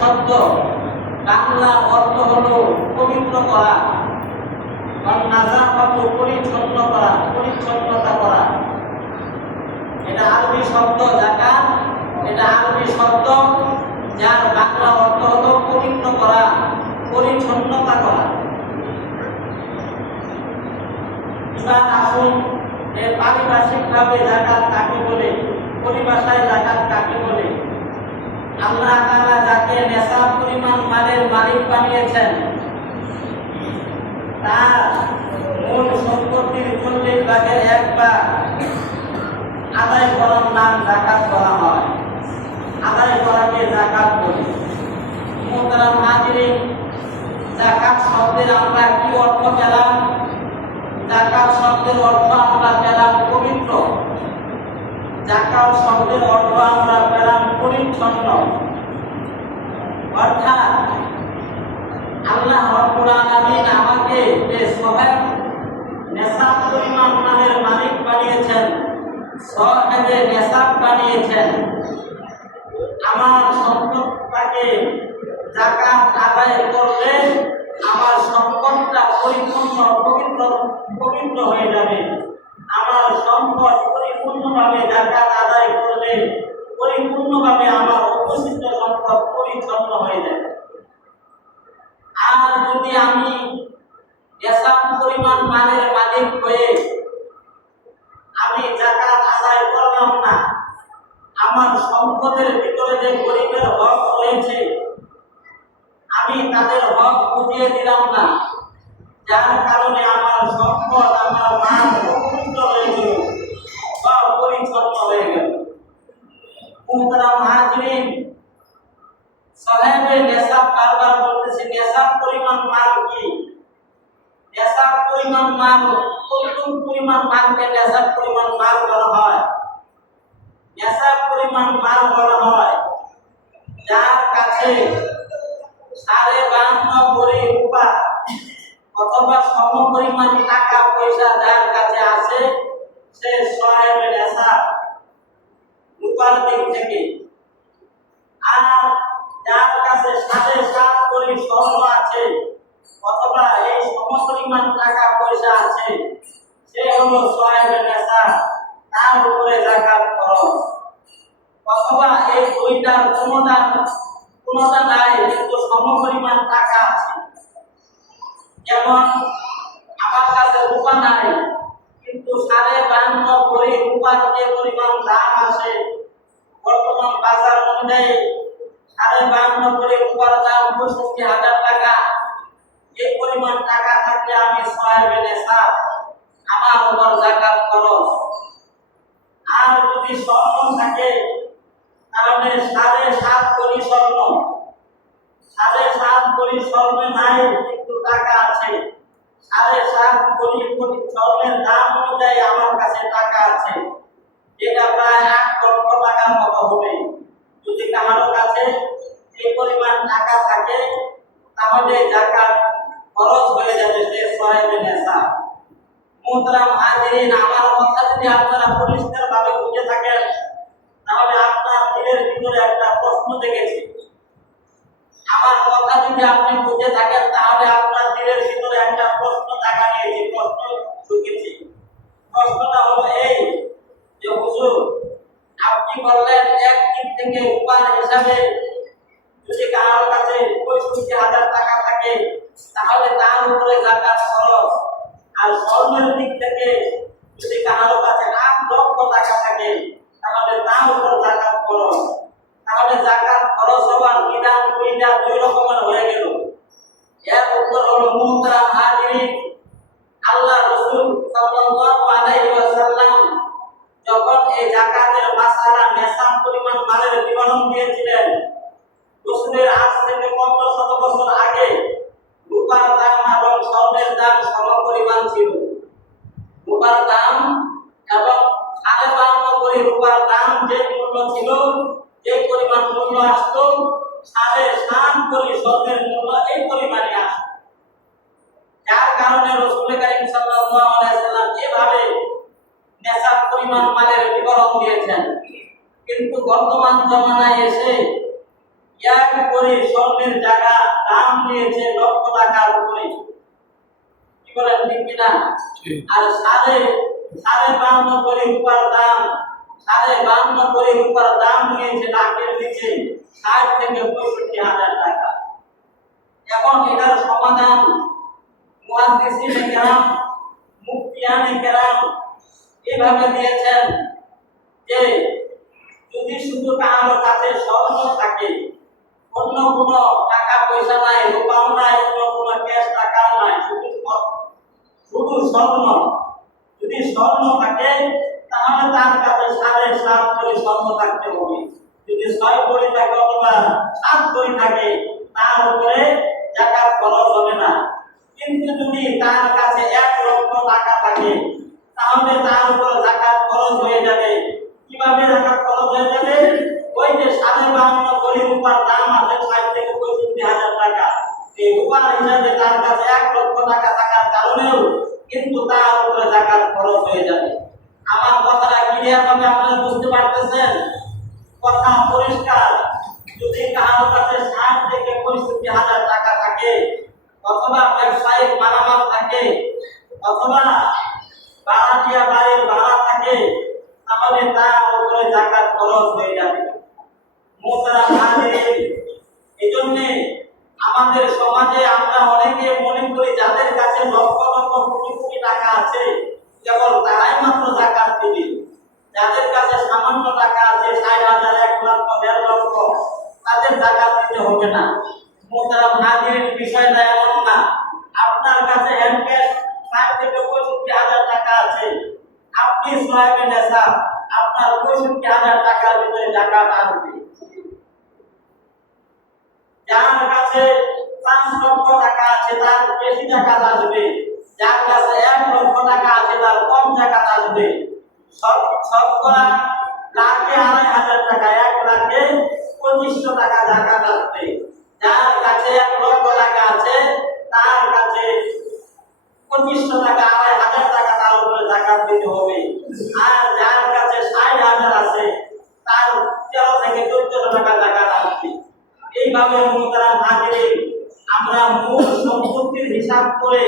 শব্দ। বাংলা অর্থ হলো পবিত্র করা। নাজাফাত পরিচ্ছন্ন করা, পরিচ্ছন্নতা করা। এটা আরবি শব্দ এটা আরবি শব্দ, যার বাংলা অর্থ হলো পবিত্র করা, পরিচ্ছন্নতা করা। আসুন এর পারিভাষিকভাবে জাকাত কাকে বলে, পরিভাষায় জাকাত কাকে বলে? আল্লাহ তাআলা নেশাব পরিমাণ মালের মালিক বানিয়েছেন। তার মূল সম্পত্তির চল্লিশ ভাগের এক ভাগ আদায় করার নাম জাকাত করা হয়। আদায় করাকে জাকাত বলে? মোহতারাম হাজিরিন জাকাত শব্দের আমরা কি অর্থ পেলাম? জাকাত শব্দের অর্থ আমরা পেলাম পবিত্র। জাকাত শব্দের অর্থ আমরা পেলাম পরিচ্ছন্ন। অর্থাৎ আল্লাহ রব্বুল আলামিন আমাকে যে সোহেব নেশাব পরিমাণ মানের মালিক বানিয়েছেন সোহেবে নেশাব বানিয়েছেন, আমার সম্পদটাকে জাকাত আদায় করলে আমার সম্পদটা পরিপূর্ণ, পবিত্র পবিত্র হয়ে যাবে। আমার সম্পদ পরিপূর্ণভাবে জাকাত আদায় করলে যদি আমি এসব পরিমাণ মানের মালিক হয়ে আমি জাকাত আদায় করলাম না, আমার সম্পদের ভিতরে যে গরিবের হক রয়েছে, আমি তাদের হক বুঝিয়ে দিলাম না। যার কারণে আমার সম্পদ, আমার মান অপবিত্র হয়ে গেল বা পরিচ্ছন্ন হয়ে গেল। মুহতারাম সাহেবে নেশাব বারবার বলতেছে নেশাব পরিমাণ মাল কি? নেশাব পরিমাণ মাল, কতটুকু পরিমাণ মালকে নেশাব পরিমাণ মাল বলা হয়? নেশাব পরিমাণ মাল বলা হয়, যার কাছে সাড়ে বান্ন ভরি রূপা অথবা সম পরিমাণ টাকা পয়সা যার কাছে আছে, সে সাহেবে নেশাব রূপার দিক থেকে কোটি স্বর্ণ আছে, অথবা এই সমপরিমাণ টাকা পয়সা আছে, সে হলো সোহেবের নেশা, তার উপরে জাকাত খরচ অথবা এই দুইটার কোনোটা কোনোটা নাই, কিন্তু সমপরিমাণ টাকা আছে। যেমন, আমার কাছে রূপা নাই, কিন্তু সাড়ে বান্ন কোটি রূপার যে পরিমাণ দাম আছে, বর্তমান বাজার অনুযায়ী সাড়ে বান্ন করে রূপার দাম পঁয়ষট্টি হাজার টাকা। এই পরিমাণ টাকা থাকলে আমি ছয় বেলে সাত। আমার উপর জাকাত খরচ আর যদি স্বর্ণ থাকে, তাহলে সাড়ে সাত কোটি স্বর্ণ। সাড়ে সাত কোটি স্বর্ণ নাই, কিন্তু টাকা আছে। সাড়ে সাত কোটি কোটি স্বর্ণের দাম অনুযায়ী আমার কাছে টাকা আছে। যেটা প্রায় আট লক্ষ টাকার মতো হবে। যদি কারও কাছে এই পরিমাণ টাকা থাকে, তাহলে জাকাত খরচ হয়ে যাবে, সে সহায়বে নেশা মুহতারাম হাজিরিন, আমার কথা যদি আপনারা পরিষ্কার ভাবে বুঝে থাকেন, তাহলে আপনার দিলের ভিতরে একটা প্রশ্ন জেগেছে। আমার কথা যদি আপনি বুঝে থাকেন, তাহলে আপনার দিলের ভিতরে একটা প্রশ্ন জাগা নিয়েছে প্রশ্ন ঢুকেছে। প্রশ্নটা হলো এই যে হুজুর আপনি বললেন এক দিক থেকে উপায় হিসাবে যদি কারোর কাছে পঁয়ষট্টি হাজার টাকা থাকে, তাহলে তার উপরে জাকাত খরচ আর স্বর্ণের দিক থেকে যদি কারোর কাছে আট লক্ষ টাকা থাকে, তাহলে তার উপর জাকাত খরচ তাহলে জাকাত খরচ হওয়ার বিধান দুইটা, দুই রকমের হয়ে গেল এর উত্তর হলো মুহতারাম হাজিরিন আল্লাহ রসুল সাল্লাল্লাহু আলাইহি ওয়াসাল্লাম যখন এই জাকাতের মাসালা নেশাব পরিমাণ মালের বিবরণ দিয়েছিলেন। রসুলের আজ থেকে পঞ্চাশ শত বছর আগে রূপার দাম এবং স্বর্ণের দাম সমপরিমাণ ছিল। রূপার দাম এবং সাড়ে বান্ন কোটি রূপার দাম যে মূল্য ছিল, যে পরিমাণ মূল্য আসতো, সাড়ে সাত কোটি স্বর্ণের মূল্য এই পরিমাণে আসতো। যার কারণে রসুল করিম সাল্লাল্লাহু পরিমাণ মালের বিবরণ দিয়েছেন। কিন্তু বর্তমান জমানায় এসে এক করে স্বর্ণের জায়গা দাম নিয়েছে লক্ষ টাকার উপরে। কি বলেন ঠিক কিনা? আর সাড়ে সাড়ে বান্ন করে রূপার দাম সাড়ে বান্ন করে রূপার দাম নিয়েছে লাখের নিচে ষাট থেকে পঁয়ষট্টি হাজার টাকা। এখন এটার সমাধান মুহাদ্দিসিনে কেরাম মুফতিয়ানে কেরাম এভাবে দিয়েছেন যে যদি শুধু কারও কাছে স্বর্ণ থাকে, অন্য কোনো টাকা পয়সা নাই, রূপাও নাই, অন্য কোনো ক্যাশ টাকাও নাই, শুধু শুধু স্বর্ণ। যদি স্বর্ণ থাকে, তাহলে তার কাছে সাড়ে সাত করে স্বর্ণ থাকতে হবে। যদি ছয় করে থাকে অথবা সাত করে থাকে, তার উপরে জাকাত খরচ হবে না। কিন্তু যদি তার কাছে এক লক্ষ টাকা থাকে তাহলে তার উপর জাকাত খরচ হয়ে যাবে। কীভাবে জাকাত খরচ হয়ে যাবে? ওই যে সাড়ে বান্ন কোটি রূপার দাম আছে ষাট থেকে পঁয়ষট্টি হাজার টাকা। এই রূপার হিসাবে তার কাছে এক লক্ষ টাকা থাকার কারণেও কিন্তু তার উপরে জাকাত খরচ হয়ে যাবে। আমার কথাটা ক্লিয়ার ভাবে আপনারা বুঝতে পারতেছেন? কথা পরিষ্কার। যদি কারও কাছে ষাট থেকে পঁয়ষট্টি হাজার টাকা থাকে, অথবা ব্যবসায়িক মালামাল থাকে, অথবা তাহলে তার খরচ হয়ে যাবে। আমাদের সমাজে আমরা অনেকে করি যাদের কাছে লক্ষ লক্ষ কোটি কোটি টাকা আছে, কেবল তারাই মাত্র জাকাত দিবে। আপনি সোয়াবিন নেশা আপনার পঁয়ষট্টি হাজার টাকার ভিতরে জাকাত আসবে যার কাছে পাঁচ লক্ষ টাকা আছে, তার বেশি টাকা আসবে যার কাছে এক লক্ষ টাকা আছে, তার কম টাকা আসবে শতকরা লাখে আড়াই হাজার টাকা, এক লাখে পঁচিশশো টাকা জাকাত আসবে যার কাছে এক লক্ষ টাকা আছে, তার কাছে পঁচিশশো টাকা, আড়াই হাজার টাকা তার উপরে জাকাত দিতে হবে। আর যার কাছে ষাট হাজার আছে, তার তেরো থেকে চোদ্দশো টাকা জাকাত আসবে। এইভাবে মোতারাম হাজিরে আমরা মূল সম্পত্তির হিসাব করে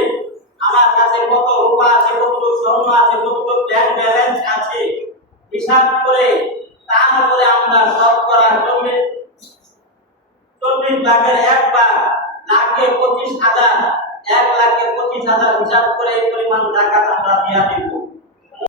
আমার কাছে কত রূপা আছে, কত স্বর্ণ আছে, কত ব্যাংক ব্যালেন্স আছে, হিসাব করে তারপরে আমরা শতকরা চল্লিশ চল্লিশ ভাগের এক লাখে পঁচিশ হাজার এক লাখে পঁচিশ হাজার হিসাব করে এই পরিমাণ টাকা আমরা দিয়া দিব